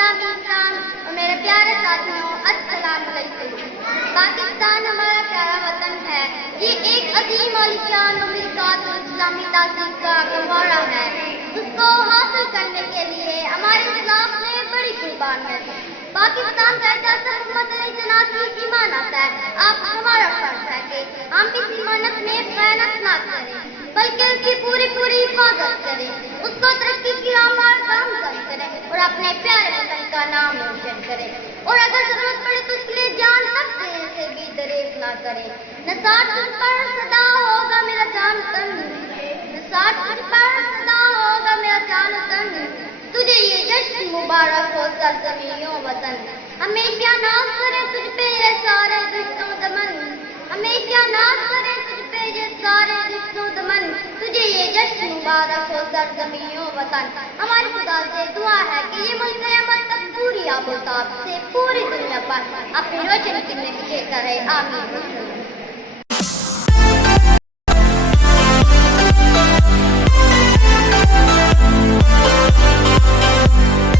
سامعین اور میرے پیارے ساتھیوں، السلام علیکم۔ پاکستان ہمارا پیارا وطن ہے۔ یہ ایک عظیم عالیشان اور مشکوات اسلامی تہذیب کا گہوارہ ہے۔ اس کو حاصل کرنے کے لیے ہمارے اسلاف نے بڑی قربانیاں دی۔ پاکستان کا اعزاز محمد علیہ جناح کی ایمانت ہے۔ آپ ہمارا فرض ہے کہ ہم اس ایمانت میں خیانت نہ کریں، بلکہ اس کی پوری حفاظت کریں، اس کو ترقی کی راہ پر گامزن کریں اور اپنے پیارے وطن کا نام روشن کریں، اور اگر ضرورت پڑے تو اس کے لیے جان تک دینے سے بھی دریغ نہ کریں۔ نثار تجھ پر صدا ہوگا میرا جان تن، نثار تجھ پر صدا ہوگا میرا جان تن، تجھے یہ جشن مبارک ہو سرزمین و وطن، ہمیشہ ناز کریں تجھ پہ یہ سارے دشت و دمن، ہمیشہ ناز کریں تجھ پہ یہ سارے دشت و دمن، تجھے یہ جشن مبارک ہو سرزمین و وطن۔ ہماری خدا سے دعا ہے کہ یہ ملک قیامت تک پوری آب و تاب سے پوری دنیا پر اپنی روشنی کی کرے، آمین۔